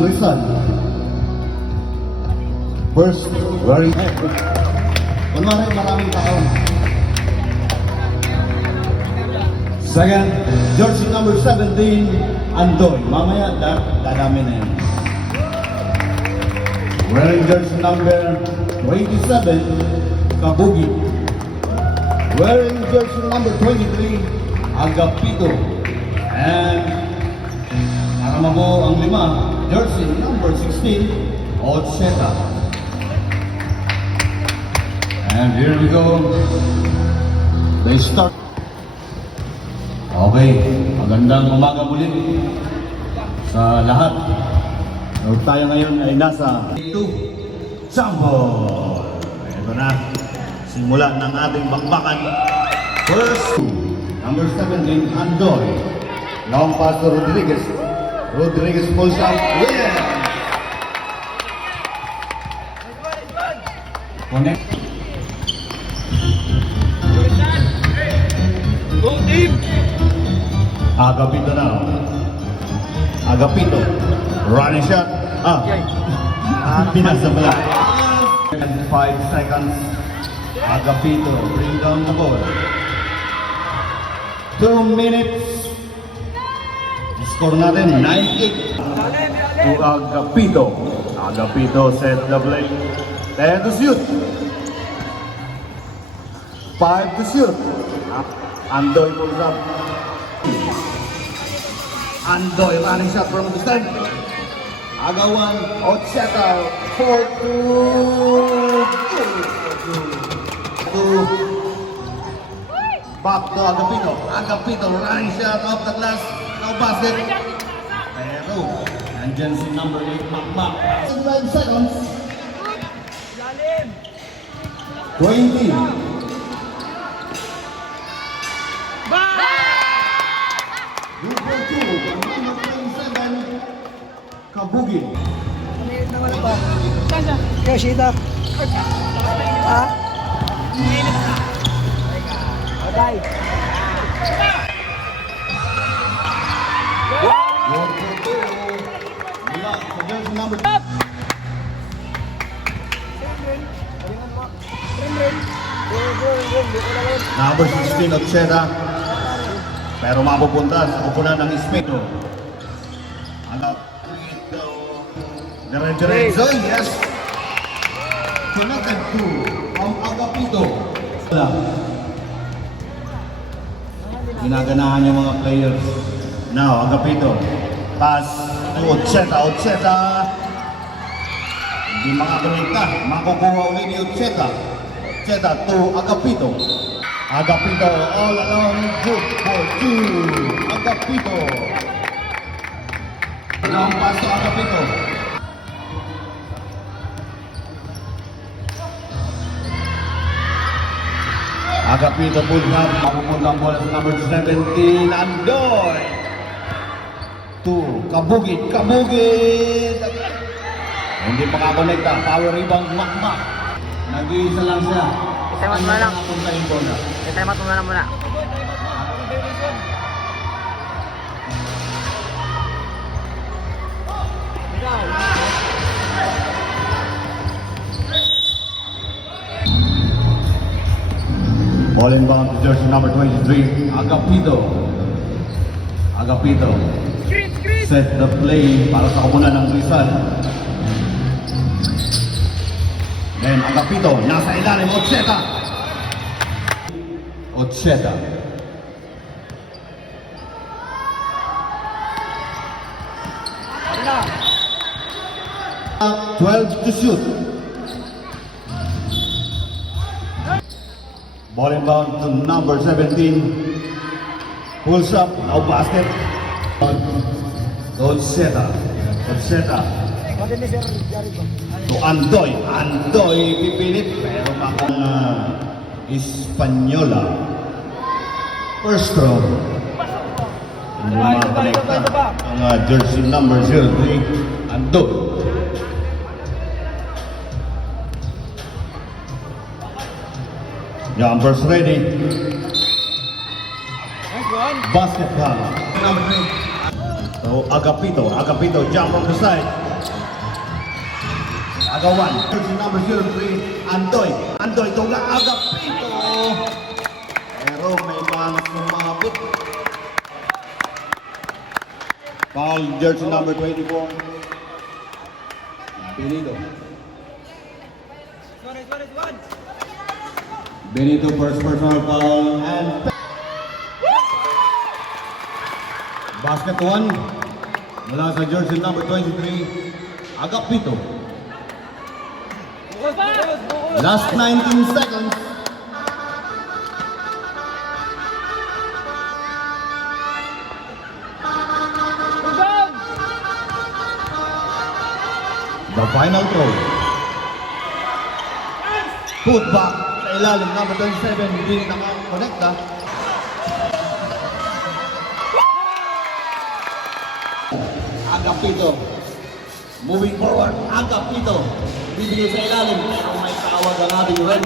Rizal. First, very maraming tao. Second, jersey number 17, Andoy. Mamaya, dadami na yan. Wearing jersey number 27, Kabugi. Wearing jersey number 23, Agapito. And para mabuo ang lima, jersey number 16, Ocheta. And here we go. They start. Okay, magandang umaga muli sa lahat. So, tayo ngayon ay nasa 2 Sambo. Ito na, simula ng ating bakbakan. First, number 17, Andoy. Long pass to Rodriguez. Rodriguez pulls out. Yeah! Connect. Go team! Agapito na. Agapito. Running shot. Pinasa pala. 5 seconds. Agapito. Bring down the ball. 2 minutes. Score natin 9-8. To Agapito. Agapito set the play. 10 to shoot. 5 to shoot. Andoy pulls up. Andoy running shot from the stand. Agawan, Ocheta, 4-2. Back to Agapito. Agapito running shot off the glass. No basket. Pero, nandyan si number 8, Makmak. 5 seconds. 20. Number 2, number 27, Kabugi. Yoshida. Ha? Okay. Mula sa jersey number Number 16, Ocheta. Pero mapupunta sa kupunan ng Ismeto. Agapito. Dire-diretso, yes. Connected to ang Agapito. Ginaganahan yung mga players. Now, Agapito. Pass to Ocheta. Ocheta. Hindi makakonekta. Makukuha ulit ni Ocheta. Ocheta to Agapito. Agapito all along. Good for 2. Agapito. Long pass to Agapito. Agapito pulls up. Mapupunta ang bola sa number 17. Andoy. 2. Kabugit. Kabugit. Hindi makakonekta. Power rebound. Makmak. Nag-iisa lang siya. Itemat mo na lang. Napunta yung bola. Itemat mo na lang muna. Ball inbound to jersey number 23, Agapito. Agapito. Set the play para sa kupunan ng Rizal. Then Agapito, nasa ilalim, Ocheta. Ocheta. Wala. 12 to shoot. Ball inbound to number 17. Pulls up, no basket. Ocheta. Ocheta. To Andoy. Andoy pipilit. Pero bakang Espanyola. First throw. Hindi makakonekta ang jersey number 03. Andoy. Jumpers ready. Basket foul. Number 3. So Agapito jump from the side. Agawan. Jersey number 03, Andoy. Andoy, tuga Agapito. Pero may manas lumabot. Foul, jersey number 24. Benito. Benito, first personal foul. And basket one. Mula sa jersey number 23, Agapito. Last 19 seconds. The final throw. Put back sa ilalim, number 27, hindi naka-connecta. Agapito. Moving forward, Agapito. Bibigay sa ilalim, pero may tawag ang ating red.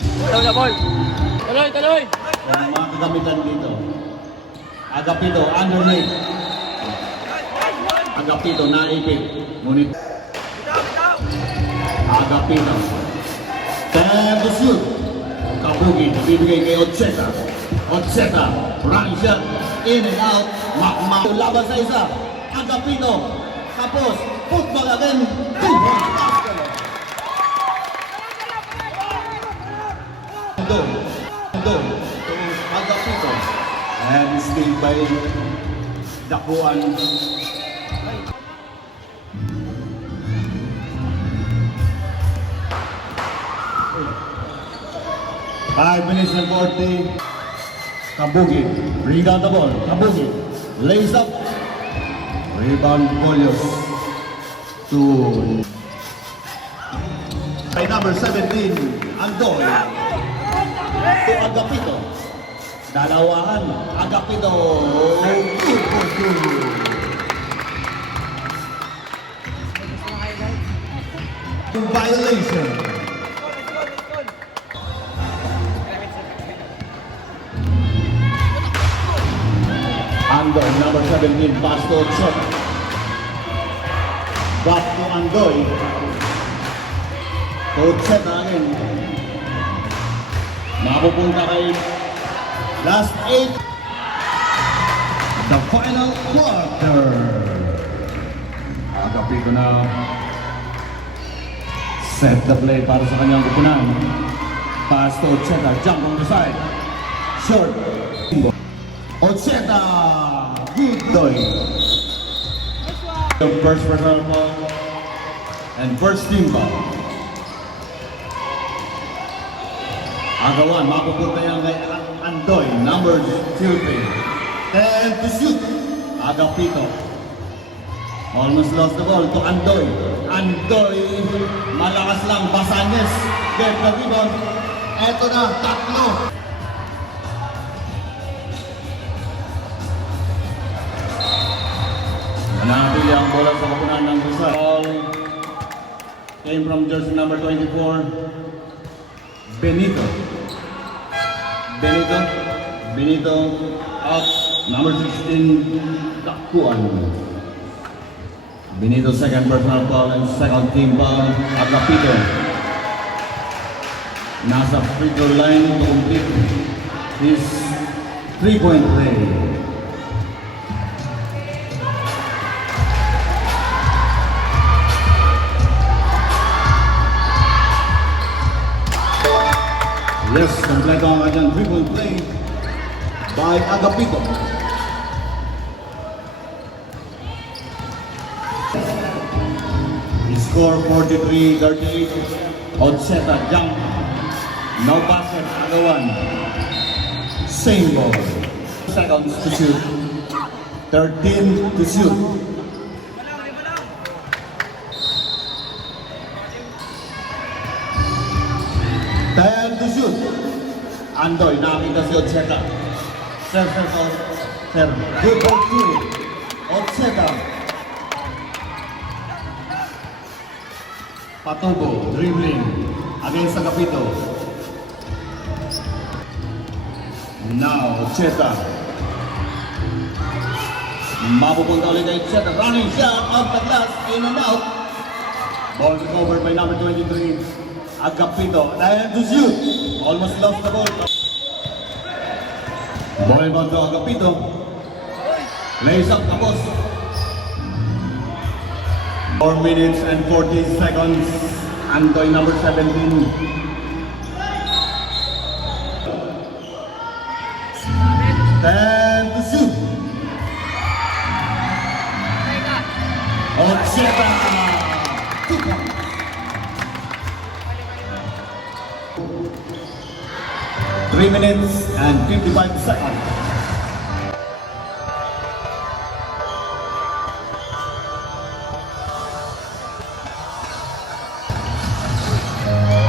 Tuloy na ball. Tuloy, tuloy. Kung mga kagamitan dito. Agapito, underneath. Agapito, naipit. Ngunit Agapito. Time to shoot. Kabugi, bibigay kay Ocheta. Ocheta, run shot. In and out. Makmak. Laban sa isa. Agapito. Tapos, football again. Doon. Agapito. And still by Dakuan. 5 minutes and 40. Kabugi. Rebound the ball. Kabugi. Lays up. Rebound Polios. To by number 17, Andoy. To Agapito. Dalawahan. Agapito. Violation. Andoy, number 17, pass to Ocheta. Back to Andoy. To Ocheta again. Mapupunta kay last 8. The final quarter. Agapito na set the play para sa kanyang kupunan. Pass to Ocheta, jump on the side. Short. Ocheta! Good doy. The first personal ball and first team ball. Agawan, mapupunta yan kay Andoy, number 30. And to shoot, Agapito. Almost lost the ball to Andoy. Andoy, malakas lang, Basanes. Get the rebound. Eto na, tatlo. Nanatili ang bola sa kapunan ng Rizal. Ball came from jersey number 24, Benito. Benito out, number 16, Dakuan. Benito second personal foul and second team foul, Agapito. Nasa free throw line to complete his 3-point play. Yes, kompleto ang kanyang 3-point play by Agapito. He scored 43-38. Ocheta jump. No basket, Agawan. Same ball. Seconds to shoot. 13 to shoot. To shoot. Andoy, nakita si Ocheta. Sir. Good ball to Ocheta. Patubo, dribbling against Agapito. Now, Ocheta. Mapupunta ulit kay Chet. Running shot off the glass. In and out. Ball recovered by number 23. Agapito. Dahil to shoot. Almost lost the ball. Ball inbound to Agapito. Lays up tapos. 4 minutes and 40 seconds. Antoy number 17. And to shoot. Ocheta. 2 points. 3 minutes and 55 seconds.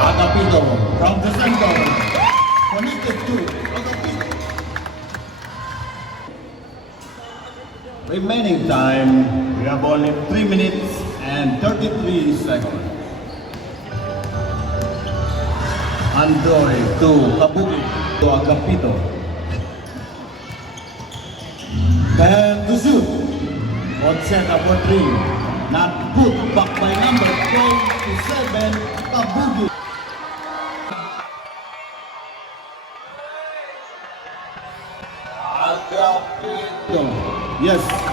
Agapito from the center. Connected to Agapito. Remaining time, we have only 3 minutes and 33 seconds. Andoy to Kabuki to Agapito. And to shoot. Ocheta for 3. Not put back by number 27, Kabuki. Agapito. Yes.